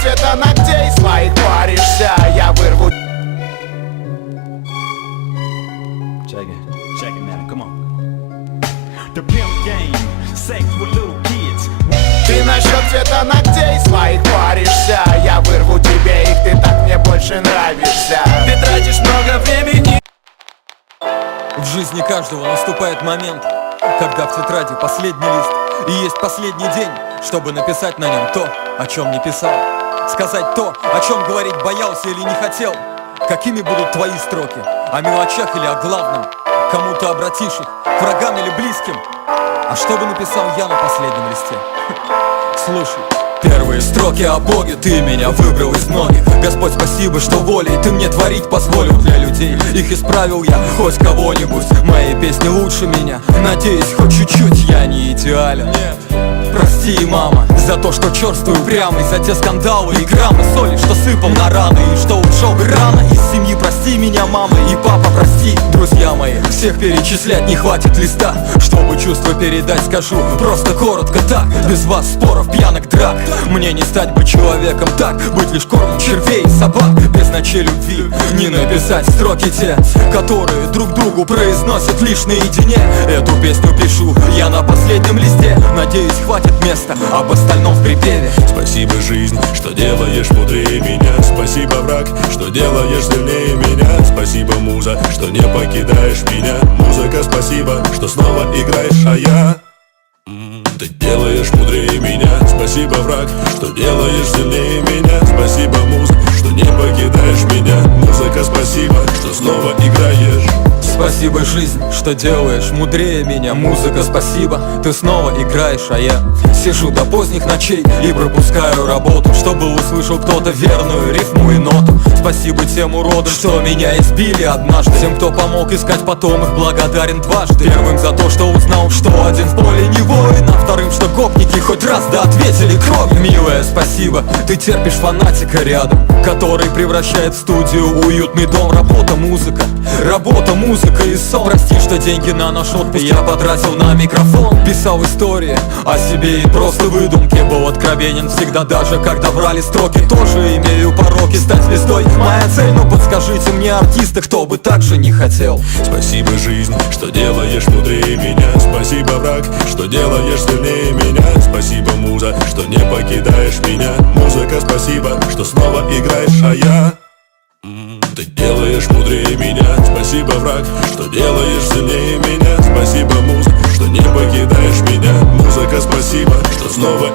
цвета ногтей своих паришься, я вырву. Check it now, come on. The pimp game, sex with little kids. Ты насчет цвета ногтей своих паришься, я вырву тебе их, ты так мне больше нравишься. Ты тратишь много времени. В жизни каждого наступает момент, когда в тетради последний лист, и есть последний день, чтобы написать на нем то, о чем не писал. Сказать то, о чем говорить боялся или не хотел. Какими будут твои строки? О мелочах или о главном? Кому ты обратишь их? К врагам или близким? А что бы написал я на последнем листе? Слушай. Первые строки о Боге, ты меня выбрал из многих. Господь, спасибо, что волей ты мне творить позволил для людей. Их исправил я, хоть кого-нибудь. Мои песни лучше меня, надеюсь, хоть чуть-чуть я не идеален. Прости, мама, за то, что черствую прямо, и за те скандалы и граммы соли, что сыпал на раны, и что ушел рано из семьи. Прости меня, мама, и папа, прости, друзья мои. Всех перечислять не хватит листа, чтобы чувства передать, скажу просто коротко так. Без вас споров, пьянок, драк. Мне не стать бы человеком так, быть лишь кормом червей и собак. Без ночей любви не написать строки те, которые друг другу произносят лишь наедине. Эту песню пишу я на последнем листе, надеюсь, хватит места об остальном в припеве. Спасибо, жизнь, что делаешь мудрее меня. Спасибо, враг, что делаешь сильнее меня. Спасибо, муза, что не покидаешь меня. Музыка, спасибо, что снова играешь, а я ты делаешь мудрее меня. Спасибо, враг, что делаешь сильнее меня. Спасибо, муза, что не покидаешь меня. Музыка, спасибо, что снова играешь. Спасибо, жизнь, что делаешь мудрее меня. Музыка, спасибо, ты снова играешь, а я сижу до поздних ночей и пропускаю работу, чтобы услышал кто-то верную рифму и ноту. Спасибо тем уродам, что меня избили однажды. Тем, кто помог искать потом, их благодарен дважды. Первым за то, что узнал, что один в поле не воин, а вторым, что гопники хоть раз да ответили кровью. Милая, спасибо, ты терпишь фанатика рядом, который превращает в студию уютный дом. Работа, музыка и сон. Прости, что деньги на наш отпуск я потратил на микрофон. Писал истории о себе и просто выдумки. Был откровенен всегда, даже когда брали строки. Тоже имею пороки, стать звездой моя цель. Но подскажите мне, артисты, кто бы так же не хотел. Спасибо, жизнь, что делаешь мудрее меня. Спасибо, враг, что делаешь сильнее меня. Спасибо, муза, что не покидаешь меня. Музыка, спасибо, что снова играешь, а я ты делаешь мудрее меня. Спасибо, враг, что делаешь сильнее меня. Спасибо, муза, что не покидаешь меня. Музыка, спасибо, что снова